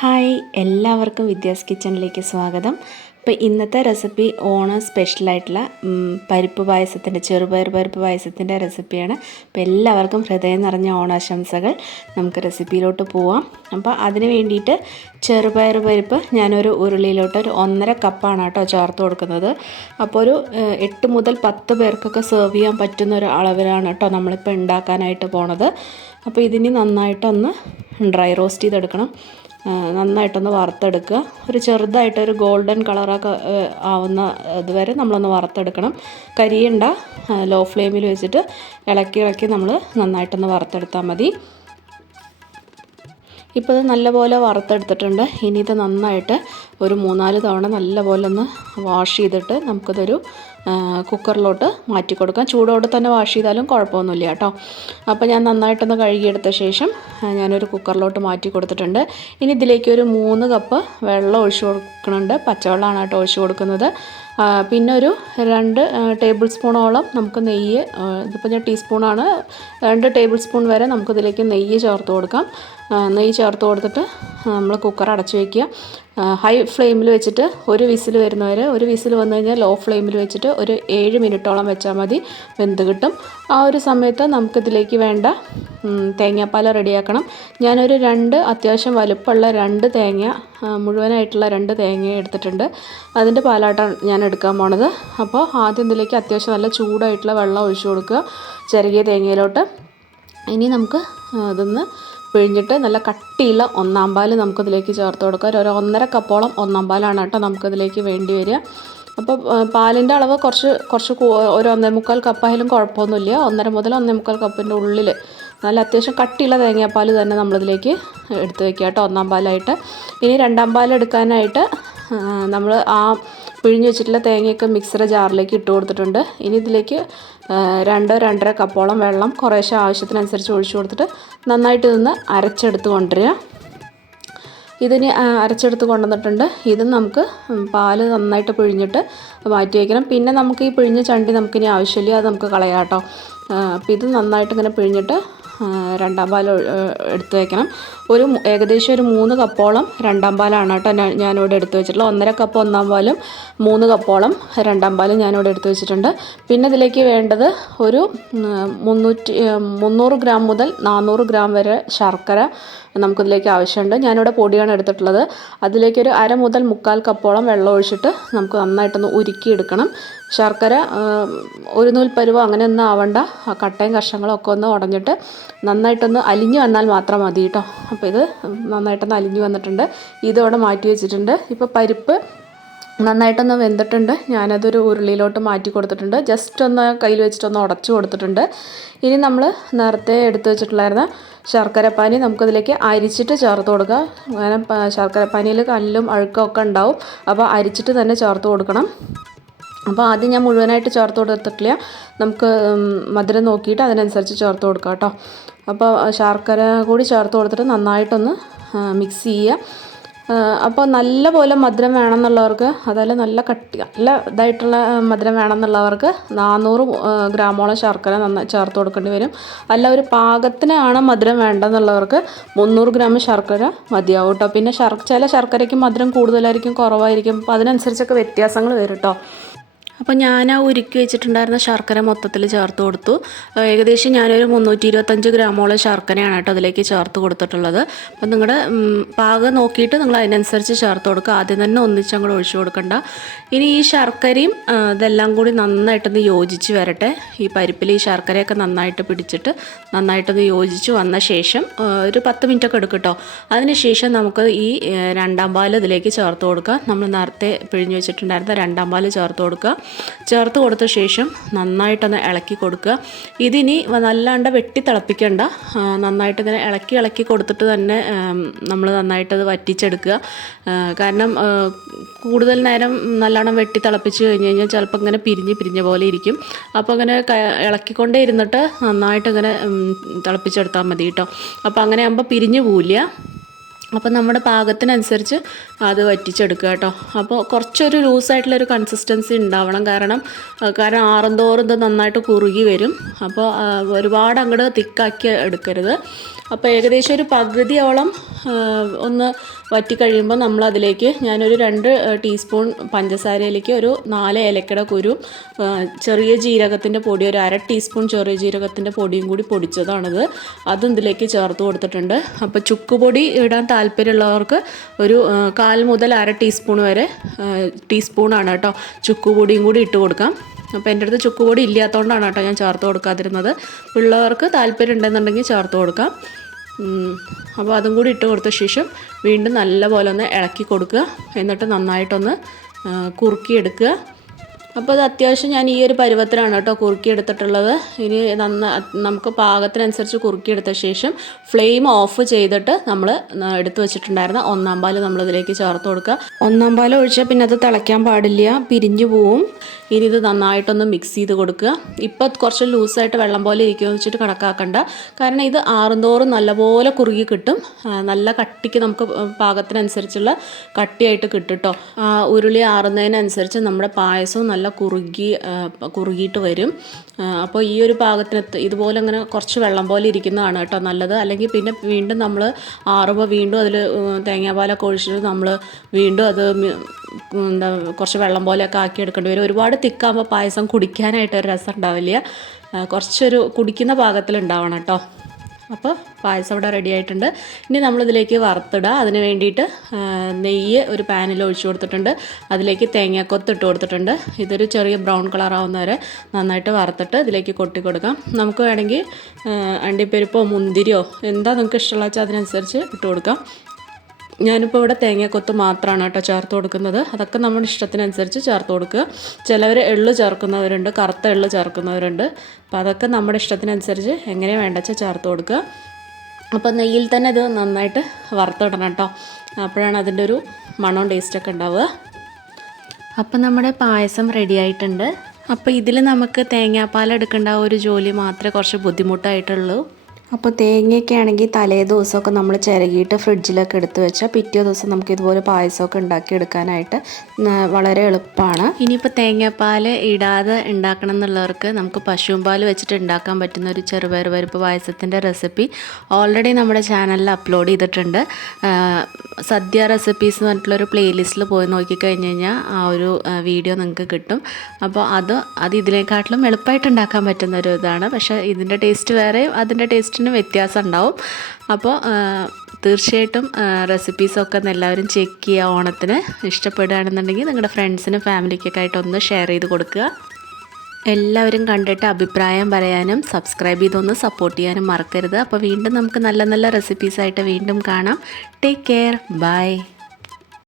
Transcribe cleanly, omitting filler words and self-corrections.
Hi, എല്ലാവർക്കും വിദ്യാസ് കിച്ചണിലേക്ക് സ്വാഗതം. ഇപ്പോൾ ഇന്നത്തെ റെസിപ്പി ഓണം സ്പെഷ്യലായിട്ടുള്ള പരിപ്പ് പായസത്തിൻ്റെ ചെറുപയർ പരിപ്പ് പായസത്തിൻ്റെ റെസിപ്പിയാണ്. അപ്പോൾ എല്ലാവർക്കും ഹൃദയം നിറഞ്ഞ ഓണാശംസകൾ. നമുക്ക് റെസിപ്പിയിലോട്ട് പോവാം. അപ്പോൾ അതിന് വേണ്ടിയിട്ട് ചെറുപയർ പരിപ്പ് ഞാനൊരു ഉരുളിയിലോട്ട് ഒരു 1.5 കപ്പാണ് കേട്ടോ ചേർത്ത് കൊടുക്കുന്നത്. അപ്പോൾ ഒരു 8 മുതൽ 10 പേർക്കൊക്കെ സെർവ് ചെയ്യാൻ പറ്റുന്ന ഒരു അളവിലാണ് കേട്ടോ നമ്മളിപ്പോൾ ഉണ്ടാക്കാനായിട്ട് പോണത്. അപ്പോൾ ഇതിന് നന്നായിട്ടൊന്ന് ഡ്രൈ റോസ്റ്റ് ചെയ്തെടുക്കണം. നന്നായിട്ടൊന്ന് വറുത്തെടുക്കുക. ഒരു ചെറുതായിട്ടൊരു ഗോൾഡൻ കളറൊക്കെ ആവുന്ന ഇതുവരെ നമ്മളൊന്ന് വറുത്തെടുക്കണം. കരിയണ്ട, ലോ ഫ്ലെയിമിൽ വെച്ചിട്ട് ഇളക്കി നമ്മൾ നന്നായിട്ടൊന്ന് വറുത്തെടുത്താൽ മതി. ഇപ്പോൾ ഇത് നല്ലപോലെ വറുത്തെടുത്തിട്ടുണ്ട്. ഇനി ഇത് നന്നായിട്ട് ഒരു 3-4 തവണ നല്ലപോലെ ഒന്ന് വാഷ് ചെയ്തിട്ട് നമുക്കിതൊരു കുക്കറിലോട്ട് മാറ്റി കൊടുക്കാം. ചൂടോടെ തന്നെ വാഷ് ചെയ്താലും കുഴപ്പമൊന്നുമില്ല കേട്ടോ. അപ്പോൾ ഞാൻ നന്നായിട്ടൊന്ന് കഴുകിയെടുത്ത ശേഷം ഞാനൊരു കുക്കറിലോട്ട് മാറ്റി കൊടുത്തിട്ടുണ്ട്. ഇനി ഇതിലേക്ക് ഒരു 3 കപ്പ് വെള്ളം ഒഴിച്ച് കൊടുക്കുന്നുണ്ട്. പച്ചവെള്ളമാണ് കേട്ടോ ഒഴിച്ച് കൊടുക്കുന്നത്. പിന്നെ ഒരു 2 ടേബിൾ സ്പൂണോളം നമുക്ക് നെയ്യ്, ഇതിപ്പോൾ ഞാൻ ടീസ്പൂണാണ്, 2 ടേബിൾ സ്പൂൺ വരെ നമുക്കിതിലേക്ക് നെയ്യ് ചേർത്ത് കൊടുക്കാം. നെയ്യ് ചേർത്ത് കൊടുത്തിട്ട് നമ്മൾ കുക്കർ അടച്ച് വയ്ക്കുക. ഹൈ ഫ്ലെയിമിൽ വെച്ചിട്ട് ഒരു വിസിൽ വരുന്നവരെ, ഒരു വിസിൽ വന്നു കഴിഞ്ഞാൽ ലോ ഫ്ലെയിമിൽ വെച്ചിട്ട് ഒരു 7 മിനിറ്റോളം വെച്ചാൽ മതി, വെന്ത് കിട്ടും. ആ ഒരു സമയത്ത് നമുക്കിതിലേക്ക് വേണ്ട തേങ്ങാപ്പാൽ റെഡിയാക്കണം. ഞാനൊരു 2 അത്യാവശ്യം വലുപ്പമുള്ള 2 തേങ്ങ, മുഴുവനായിട്ടുള്ള 2 തേങ്ങ എടുത്തിട്ടുണ്ട്. അതിൻ്റെ പാലാട്ടാണ് ഞാൻ എടുക്കാൻ പോണത്. അപ്പോൾ ആദ്യം ഇതിലേക്ക് അത്യാവശ്യം നല്ല ചൂടായിട്ടുള്ള വെള്ളം ഒഴിച്ചു കൊടുക്കുക ചിരകിയ തേങ്ങയിലോട്ട്. ഇനി നമുക്ക് അതൊന്ന് പിഴിഞ്ഞിട്ട് നല്ല കട്ടിയുള്ള 1-ാം പാൽ നമുക്കതിലേക്ക് ചേർത്ത് കൊടുക്കുക. ഒരു 1.5 കപ്പോളം 1-ാം പാലാണ് കേട്ടോ നമുക്കതിലേക്ക് വേണ്ടി വരിക. അപ്പോൾ പാലിൻ്റെ അളവ് കുറച്ച് ഒരു 1.25 കപ്പായാലും കുഴപ്പമൊന്നുമില്ല. 1.5 മുതൽ 1.25 കപ്പിൻ്റെ ഉള്ളിൽ നല്ല അത്യാവശ്യം കട്ടിയുള്ള തേങ്ങാപ്പാൽ തന്നെ നമ്മളിതിലേക്ക് എടുത്ത് വയ്ക്കുക കേട്ടോ 1-ാം പാലായിട്ട്. ഇനി 2-ാം പാൽ എടുക്കാനായിട്ട് നമ്മൾ ആ പിഴിഞ്ഞ് വെച്ചിട്ടുള്ള തേങ്ങയൊക്കെ മിക്സർ ജാറിലേക്ക് ഇട്ട് കൊടുത്തിട്ടുണ്ട്. ഇനി ഇതിലേക്ക് 2-2.5 കപ്പോളം വെള്ളം കുറേശ്ശെ ആവശ്യത്തിനനുസരിച്ച് ഒഴിച്ചു കൊടുത്തിട്ട് നന്നായിട്ട് ഇതൊന്ന് അരച്ചെടുത്ത് കൊണ്ടുവരിക. ഇതിന് അരച്ചെടുത്ത് കൊണ്ടുവന്നിട്ടുണ്ട്. ഇത് നമുക്ക് പാല് നന്നായിട്ട് പിഴിഞ്ഞിട്ട് മാറ്റി വയ്ക്കണം. പിന്നെ നമുക്ക് ഈ പിഴിഞ്ഞ ചണ്ടി നമുക്കിനി ആവശ്യമില്ല, അത് നമുക്ക് കളയാം കേട്ടോ. അപ്പോൾ ഇത് നന്നായിട്ട് ഇങ്ങനെ പിഴിഞ്ഞിട്ട് 2-ാം പാൽ എടുത്ത് വയ്ക്കണം. ഏകദേശം ഒരു 3 കപ്പോളം 2-ാം പാലാണ് കേട്ടോ ഞാനിവിടെ എടുത്ത് വെച്ചിട്ടുള്ളത്. 1.5 കപ്പ് 1-ാം പാലും 3 കപ്പോളം 2-ാം പാലും ഞാനിവിടെ എടുത്ത് വെച്ചിട്ടുണ്ട്. പിന്നെ ഇതിലേക്ക് വേണ്ടത് ഒരു 300 ഗ്രാം മുതൽ 400 ഗ്രാം വരെ ശർക്കര നമുക്കിതിലേക്ക് ആവശ്യമുണ്ട്. ഞാനിവിടെ പൊടിയാണ് എടുത്തിട്ടുള്ളത്. അതിലേക്കൊരു 1/2 മുതൽ 3/4 കപ്പോളം വെള്ളം ഒഴിച്ചിട്ട് നമുക്ക് നന്നായിട്ടൊന്ന് ഉരുക്കിയെടുക്കണം. ശർക്കര ഒരു നൂൽ പരുവോ അങ്ങനെയൊന്നും ആവണ്ട. കട്ടയും കഷ്ണങ്ങളും ഒക്കെ ഒന്ന് ഉടഞ്ഞിട്ട് നന്നായിട്ടൊന്ന് അലിഞ്ഞു വന്നാൽ മാത്രം മതി കേട്ടോ. അപ്പോൾ ഇത് നന്നായിട്ടൊന്ന് അലിഞ്ഞു വന്നിട്ടുണ്ട്. ഇതോടെ മാറ്റി വെച്ചിട്ടുണ്ട്. ഇപ്പോൾ പരിപ്പ് നന്നായിട്ടൊന്ന് വെന്തിട്ടുണ്ട്. ഞാനതൊരു ഉരുളിയിലോട്ട് മാറ്റി കൊടുത്തിട്ടുണ്ട്. ജസ്റ്റ് ഒന്ന് കയ്യിൽ വെച്ചിട്ടൊന്ന് ഉടച്ചു കൊടുത്തിട്ടുണ്ട്. ഇനി നമ്മൾ നേരത്തെ എടുത്ത് വെച്ചിട്ടുണ്ടായിരുന്ന ശർക്കരപ്പാനി നമുക്കതിലേക്ക് അരിച്ചിട്ട് ചേർത്ത് കൊടുക്കുക. അങ്ങനെ ശർക്കരപ്പാനിയിൽ കല്ലും അഴുക്കൊക്കെ ഉണ്ടാവും. അപ്പോൾ അരിച്ചിട്ട് തന്നെ ചേർത്ത് കൊടുക്കണം. അപ്പോൾ ആദ്യം ഞാൻ മുഴുവനായിട്ട് ചേർത്ത് കൊടുത്തിട്ടില്ല. നമുക്ക് മധുരം നോക്കിയിട്ട് അതിനനുസരിച്ച് ചേർത്ത് കൊടുക്കാം കേട്ടോ. അപ്പോൾ ശർക്കര കൂടി ചേർത്ത് കൊടുത്തിട്ട് നന്നായിട്ടൊന്ന് മിക്സ് ചെയ്യുക. അപ്പോൾ നല്ല പോലെ മധുരം വേണമെന്നുള്ളവർക്ക്, അതല്ല നല്ല ഇതായിട്ടുള്ള മധുരം വേണമെന്നുള്ളവർക്ക് 400 ഗ്രാമോളം ശർക്കര ചേർത്ത് കൊടുക്കേണ്ടി വരും. അല്ല ഒരു പാകത്തിനാണ് മധുരം വേണ്ടെന്നുള്ളവർക്ക് 300 ഗ്രാം ശർക്കര മതിയാവും കേട്ടോ. പിന്നെ ചില ശർക്കരയ്ക്ക് മധുരം കൂടുതലായിരിക്കും, കുറവായിരിക്കും. അപ്പോൾ അതിനനുസരിച്ചൊക്കെ വ്യത്യാസങ്ങൾ വരും കേട്ടോ. അപ്പോൾ ഞാൻ ആ ഉരുക്കി വെച്ചിട്ടുണ്ടായിരുന്ന ശർക്കര മൊത്തത്തിൽ ചേർത്ത് കൊടുത്തു. ഏകദേശം ഞാനൊരു 325 ഗ്രാമോളം ശർക്കരയാണ് കേട്ടോ അതിലേക്ക് ചേർത്ത് കൊടുത്തിട്ടുള്ളത്. അപ്പോൾ നിങ്ങളുടെ പാകം നോക്കിയിട്ട് നിങ്ങൾ അതിനനുസരിച്ച് ചേർത്ത് കൊടുക്കുക. ആദ്യം തന്നെ ഒന്നിച്ചങ്ങോട്ട് ഒഴിച്ചു കൊടുക്കണ്ട. ഇനി ഈ ശർക്കരയും ഇതെല്ലാം കൂടി നന്നായിട്ടൊന്ന് യോജിച്ച് വരട്ടെ. ഈ പരിപ്പിൽ ഈ ശർക്കരയൊക്കെ നന്നായിട്ട് പിടിച്ചിട്ട് നന്നായിട്ടൊന്ന് യോജിച്ച് വന്ന ശേഷം ഒരു 10 മിനിറ്റൊക്കെ എടുക്കും കേട്ടോ. അതിനുശേഷം നമുക്ക് ഈ 2-ാം പാൽ ഇതിലേക്ക് ചേർത്ത് കൊടുക്കുക. നമ്മൾ നേരത്തെ പിഴിഞ്ഞ് വെച്ചിട്ടുണ്ടായിരുന്ന 2-ാം പാൽ ചേർത്ത് കൊടുക്കുക. ചേർത്ത് കൊടുത്ത ശേഷം നന്നായിട്ടൊന്ന് ഇളക്കി കൊടുക്കുക. ഇതിനി നല്ലാണ്ട് വെട്ടി തിളപ്പിക്കേണ്ട. നന്നായിട്ട് ഇങ്ങനെ ഇളക്കി കൊടുത്തിട്ട് തന്നെ നമ്മൾ നന്നായിട്ടത് വറ്റിച്ചെടുക്കുക. കാരണം കൂടുതൽ നേരം നല്ലോണം വെട്ടി തിളപ്പിച്ച് കഴിഞ്ഞ് കഴിഞ്ഞാൽ ചിലപ്പോൾ ഇങ്ങനെ പിരിഞ്ഞ പോലെ ഇരിക്കും. അപ്പോൾ അങ്ങനെ ഇളക്കിക്കൊണ്ടേ ഇരുന്നിട്ട് നന്നായിട്ട് ഇങ്ങനെ തിളപ്പിച്ചെടുത്താൽ മതി കേട്ടോ. അപ്പോൾ അങ്ങനെ ആകുമ്പോൾ പിരിഞ്ഞു പോവില്ല. അപ്പോൾ നമ്മുടെ പാകത്തിനനുസരിച്ച് അത് വറ്റിച്ചെടുക്കുക കേട്ടോ. അപ്പോൾ കുറച്ചൊരു ലൂസായിട്ടുള്ളൊരു കൺസിസ്റ്റൻസി ഉണ്ടാവണം. കാരണം ആറുന്തോറും ഇത് നന്നായിട്ട് കുറുകി വരും. അപ്പോൾ ഒരുപാട് അങ്ങോട്ട് തിക്കാക്കി എടുക്കരുത്. അപ്പോൾ ഏകദേശം ഒരു പകുതിയോളം ഒന്ന് വറ്റി കഴിയുമ്പോൾ നമ്മളതിലേക്ക് ഞാനൊരു 2 ടീസ്പൂൺ പഞ്ചസാരയിലേക്ക് ഒരു 4 ഏലക്കയുടെ കുരു, ചെറിയ ജീരകത്തിൻ്റെ പൊടി ഒരു 1/2 ടീസ്പൂൺ ചെറിയ ജീരകത്തിൻ്റെ പൊടിയും കൂടി പൊടിച്ചതാണത്, അതും ഇതിലേക്ക് ചേർത്ത് കൊടുത്തിട്ടുണ്ട്. അപ്പോൾ ചുക്കുപൊടി ഇടാൻ താല്പര്യമുള്ളവർക്ക് ഒരു 1/4 മുതൽ 1/2 ടീസ്പൂൺ വരെ ടീസ്പൂണാണ് കേട്ടോ ചുക്കുപൊടിയും കൂടി ഇട്ട് കൊടുക്കാം. അപ്പോൾ എൻ്റെ അടുത്ത് ചുക്കുപൊടി ഇല്ലാത്തതുകൊണ്ടാണ് കേട്ടോ ഞാൻ ചേർത്ത് കൊടുക്കാതിരുന്നത്. ഉള്ളവർക്ക് താല്പര്യം ഉണ്ടെന്നുണ്ടെങ്കിൽ ചേർത്ത് കൊടുക്കാം. അപ്പോൾ അതും കൂടി ഇട്ട് കൊടുത്ത ശേഷം വീണ്ടും നല്ലപോലെ ഒന്ന് ഇളക്കി കൊടുക്കുക. എന്നിട്ട് നന്നായിട്ടൊന്ന് കുറുക്കിയെടുക്കുക. അപ്പോൾ അത് അത്യാവശ്യം ഞാൻ ഈ ഒരു പരുവത്തിലാണ് കേട്ടോ കുറുക്കിയെടുത്തിട്ടുള്ളത്. ഇനി നമുക്ക് പാകത്തിനനുസരിച്ച് കുറുക്കിയെടുത്ത ശേഷം ഫ്ലെയിം ഓഫ് ചെയ്തിട്ട് നമ്മൾ എടുത്തു വെച്ചിട്ടുണ്ടായിരുന്ന 1-ാം പാൽ നമ്മളിതിലേക്ക് ചേർത്ത് കൊടുക്കുക. 1-ാം പാൽ ഒഴിച്ചാൽ പിന്നെ അത് തിളയ്ക്കാൻ പാടില്ല, പിരിഞ്ഞു പോവും. ഇനി ഇത് നന്നായിട്ടൊന്ന് മിക്സ് ചെയ്ത് കൊടുക്കുക. ഇപ്പോൾ കുറച്ച് ലൂസായിട്ട് വെള്ളം പോലെ ഇരിക്കുമെന്ന് വെച്ചിട്ട് കണക്കാക്കണ്ട, കാരണം ഇത് ആറുന്തോറും നല്ലപോലെ കുറുകി കിട്ടും. നല്ല കട്ടിക്ക് നമുക്ക് പാകത്തിനനുസരിച്ചുള്ള കട്ടിയായിട്ട് കിട്ടും കേട്ടോ. ഉരുളി ആറുന്നതിനനുസരിച്ച് നമ്മുടെ പായസവും നല്ല കുറുകിയിട്ട് വരും. അപ്പോൾ ഈ ഒരു പാകത്തിന് ഇതുപോലെ ഇങ്ങനെ കുറച്ച് വെള്ളം പോലെ ഇരിക്കുന്നതാണ് കേട്ടോ നല്ലത്. അല്ലെങ്കിൽ പിന്നെ വീണ്ടും നമ്മൾ ആറുമ്പോൾ വീണ്ടും അതിൽ തേങ്ങാപ്പാലൊക്കെ ഒഴിച്ചിട്ട് നമ്മൾ വീണ്ടും അത് കുറച്ച് വെള്ളം പോലെയൊക്കെ ആക്കി എടുക്കേണ്ടി വരും. ഒരുപാട് തിക്കാകുമ്പോൾ പായസം കുടിക്കാനായിട്ടൊരു രസം ഉണ്ടാവില്ല. കുറച്ചൊരു കുടിക്കുന്ന പാകത്തിലുണ്ടാവണം കേട്ടോ. അപ്പോൾ പായസം ഇവിടെ റെഡി ആയിട്ടുണ്ട്. ഇനി നമ്മളിതിലേക്ക് വറുത്തിടുക. അതിന് വേണ്ടിയിട്ട് നെയ്യ് ഒരു പാനിൽ ഒഴിച്ചു കൊടുത്തിട്ടുണ്ട്. അതിലേക്ക് തേങ്ങാക്കൊത്ത് ഇട്ട് കൊടുത്തിട്ടുണ്ട്. ഇതൊരു ചെറിയ ബ്രൗൺ കളർ ആവുന്നവരെ നന്നായിട്ട് വറുത്തിട്ട് ഇതിലേക്ക് കൊട്ടി കൊടുക്കാം. നമുക്ക് വേണമെങ്കിൽ അണ്ടിപ്പരിപ്പോ മുന്തിരിയോ എന്താ നിങ്ങൾക്ക് ഇഷ്ടമുള്ള വെച്ചാൽ അതിനനുസരിച്ച് ഇട്ട് കൊടുക്കാം. ഞാനിപ്പോൾ ഇവിടെ തേങ്ങാക്കൊത്ത് മാത്രമാണ് കേട്ടോ ചേർത്ത് കൊടുക്കുന്നത്. അതൊക്കെ നമ്മുടെ ഇഷ്ടത്തിനനുസരിച്ച് ചേർത്ത് കൊടുക്കുക. ചിലവർ എള്ള് ചേർക്കുന്നവരുണ്ട്, കറുത്ത എള്ള് ചേർക്കുന്നവരുണ്ട്. അപ്പോൾ അതൊക്കെ നമ്മുടെ ഇഷ്ടത്തിനനുസരിച്ച് എങ്ങനെ വേണ്ടച്ചാൽ ചേർത്ത് കൊടുക്കുക. അപ്പോൾ നെയ്യിൽ തന്നെ ഇത് നന്നായിട്ട് വറുത്തിടണം കേട്ടോ. അപ്പോഴാണ് അതിൻ്റെ ഒരു മണവും ടേസ്റ്റൊക്കെ ഉണ്ടാവുക. അപ്പോൾ നമ്മുടെ പായസം റെഡി ആയിട്ടുണ്ട്. അപ്പോൾ ഇതിൽ നമുക്ക് തേങ്ങാപ്പാൽ എടുക്കേണ്ട ഒരു ജോലി മാത്രമേ കുറച്ച് ബുദ്ധിമുട്ടായിട്ടുള്ളൂ. അപ്പോൾ തേങ്ങയൊക്കെ ആണെങ്കിൽ തലേ ദിവസമൊക്കെ നമ്മൾ ചിരകിയിട്ട് ഫ്രിഡ്ജിലൊക്കെ എടുത്ത് വെച്ചാൽ പിറ്റേ ദിവസം നമുക്ക് ഇതുപോലെ പായസമൊക്കെ ഉണ്ടാക്കിയെടുക്കാനായിട്ട് വളരെ എളുപ്പമാണ്. ഇനിയിപ്പോൾ തേങ്ങാപ്പാൽ ഇടാതെ ഉണ്ടാക്കണം എന്നുള്ളവർക്ക് നമുക്ക് പശുവും പാൽ വെച്ചിട്ട് ഉണ്ടാക്കാൻ പറ്റുന്ന ഒരു ചെറുപയർ പരിപ്പ് പായസത്തിൻ്റെ റെസിപ്പി ഓൾറെഡി നമ്മുടെ ചാനലിൽ അപ്ലോഡ് ചെയ്തിട്ടുണ്ട്. സദ്യ റെസിപ്പീസ് എന്ന് പറഞ്ഞിട്ടുള്ളൊരു പ്ലേലിസ്റ്റിൽ പോയി നോക്കിക്കഴിഞ്ഞ് കഴിഞ്ഞാൽ ആ ഒരു വീഡിയോ നിങ്ങൾക്ക് കിട്ടും. അപ്പോൾ അത് ഇതിനെക്കാട്ടിലും എളുപ്പമായിട്ട് ഉണ്ടാക്കാൻ പറ്റുന്ന ഒരു ഇതാണ്. പക്ഷേ ഇതിൻ്റെ ടേസ്റ്റ് വേറെയും അതിൻ്റെ ടേസ്റ്റിന് വ്യത്യാസം ഉണ്ടാവും. അപ്പോൾ തീർച്ചയായിട്ടും റെസിപ്പീസൊക്കെ ഒന്ന് എല്ലാവരും ചെക്ക് ചെയ്യുക. ഓണത്തിന് ഇഷ്ടപ്പെടുകയാണെന്നുണ്ടെങ്കിൽ നിങ്ങളുടെ ഫ്രണ്ട്സിനും ഫാമിലിക്കൊക്കെ ആയിട്ട് ഒന്ന് ഷെയർ ചെയ്ത് കൊടുക്കുക. എല്ലാവരും കണ്ടിട്ട് അഭിപ്രായം പറയാനും സബ്സ്ക്രൈബ് ചെയ്തൊന്ന് സപ്പോർട്ട് ചെയ്യാനും മറക്കരുത്. അപ്പോൾ വീണ്ടും നമുക്ക് നല്ല നല്ല റെസിപ്പീസായിട്ട് വീണ്ടും കാണാം. Take care, by.